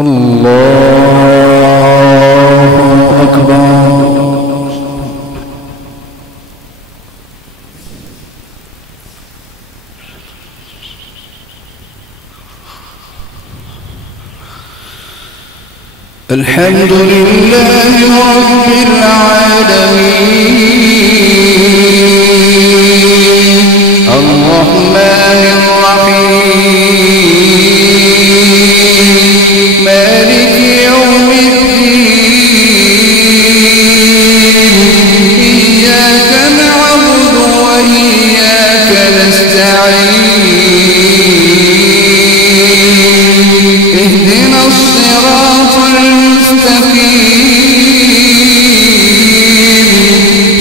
الله أكبر. الحمد لله رب العالمين الرحمن الرحيم مالك يوم الدين إياك نعبد وإياك نستعين اهدنا الصراط المستقيم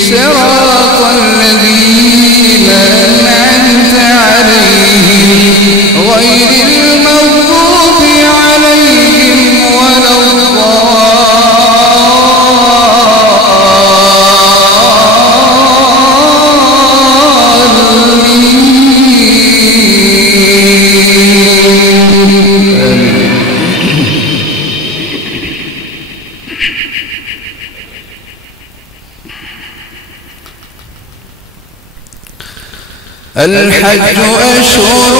صراط الذين أنعمت عليهم غير المغضوب عليهم ولا الحج أشهر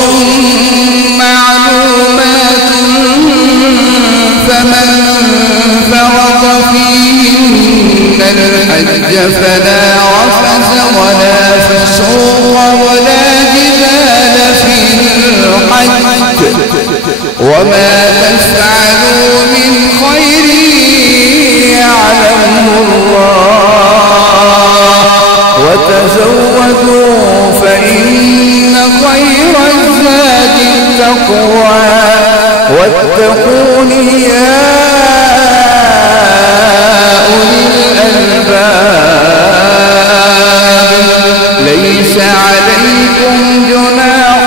معلومات فمن فرض فيهن الحج فلا رفث ولا فسوق ولا جدال في الحج وما تفعلوا من خير يعلمه الله وتزودوا فإن خير الزاد التقوى واتقون يا أولي الألباب ليس عليكم جناح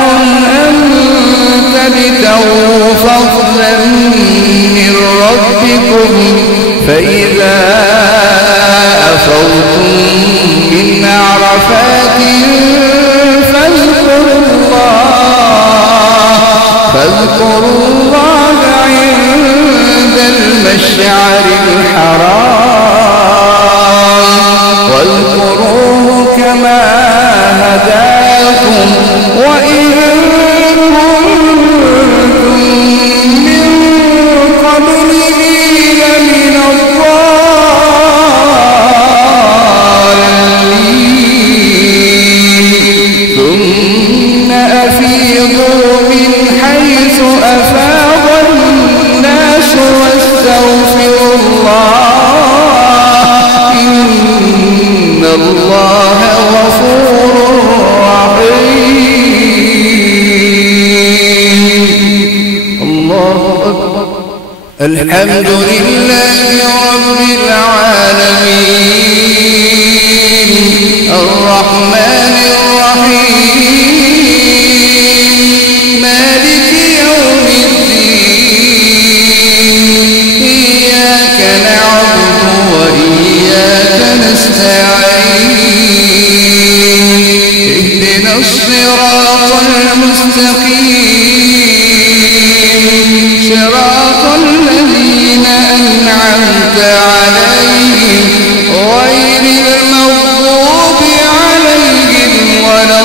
أن تبتغوا فضلا من ربكم فإذا أفضتم من عرفات فاذكروا الله عند المشعر الحرام واذكروه كما هداكم وإن كنتم من قبله لمن الضالين ثم أفيضوا من حيث أفاض الناس واستغفروا الله إن الله غفور رحيم. الله أكبر. الحمد لله رب العالمين الرحمن الرحيم مالك يوم الدين إياك نعبد وإياك نستعين اهدنا الصراط المستقيم صراط الذين أنعمت عليهم غير المغضوب عليهم ولا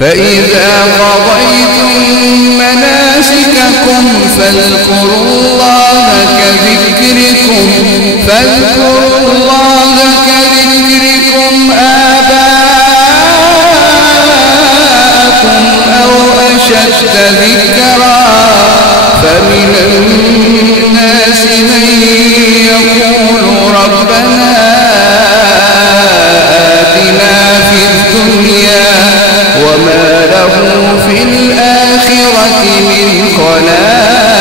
فإذا قضيتم مناسككم فاذكروا الله كذكركم آباءكم أو أشد ذكرا فمن الناس من يقول ربنا آتنا في الدنيا وما له في الآخرة من خلاق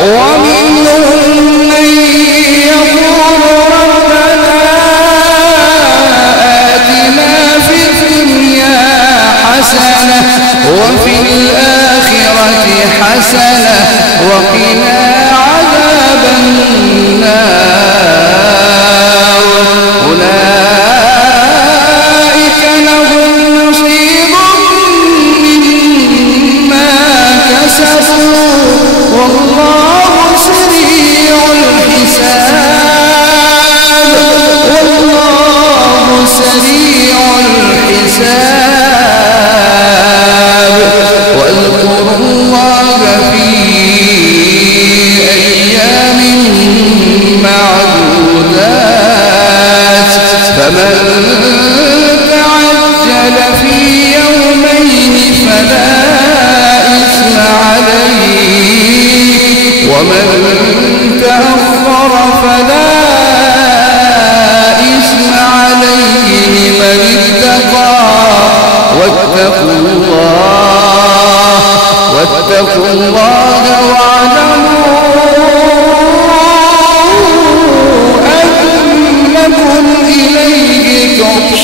ومنهم من يقول ربنا آتنا في الدنيا حسنة وفي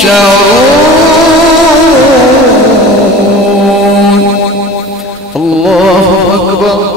يحشرون. الله أكبر.